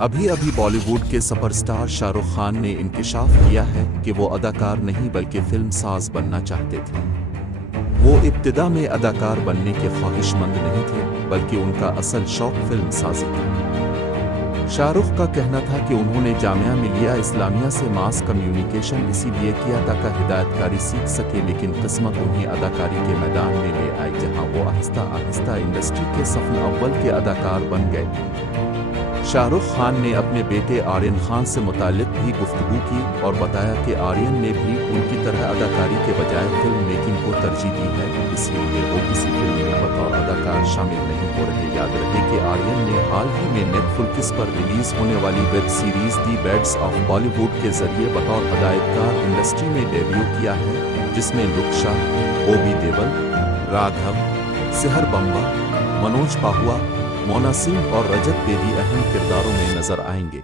अभी अभी बॉलीवुड के सुपरस्टार शाहरुख खान ने इंकशाफ किया है कि वो अदाकार नहीं बल्कि फिल्म साज बनना चाहते थे। वो इब्तिदा में अदाकार बनने के ख्वाहिशमंद नहीं थे, बल्कि उनका असल शौक फिल्म साजी था। शाहरुख का कहना था कि उन्होंने जामिया मिलिया इस्लामिया से मास कम्युनिकेशन इसीलिए किया ताकि हिदायतकारी सीख सके, लेकिन किस्मत उन्हें अदाकारी के मैदान में ले आई, जहां वो आहिस्ता आहिस्ता इंडस्ट्री के सफ़ अव्वल के अदाकार बन गए। शाहरुख खान ने अपने बेटे आर्यन खान से मुताल्लिक भी गुफ्तगू की और बताया कि आर्यन ने भी उनकी तरह अदाकारी के बजाय फिल्म मेकिंग को तरजीह दी है, इसीलिए वो किसी फिल्म में बतौर अदाकार शामिल नहीं हो रहे। याद रहे कि आर्यन ने हाल ही में नेटफ्लिक्स पर रिलीज होने वाली web series the beds of Bollywood के जरिए बतौर हिदायतकार इंडस्ट्री में डेब्यू किया है, जिसमें लुक्शा, ओबी देवल, राघव, सेहर बम्बा, मनोज पाहुआ, मोना सिंह और रजत बेदी अहम किरदारों में नजर आएंगे।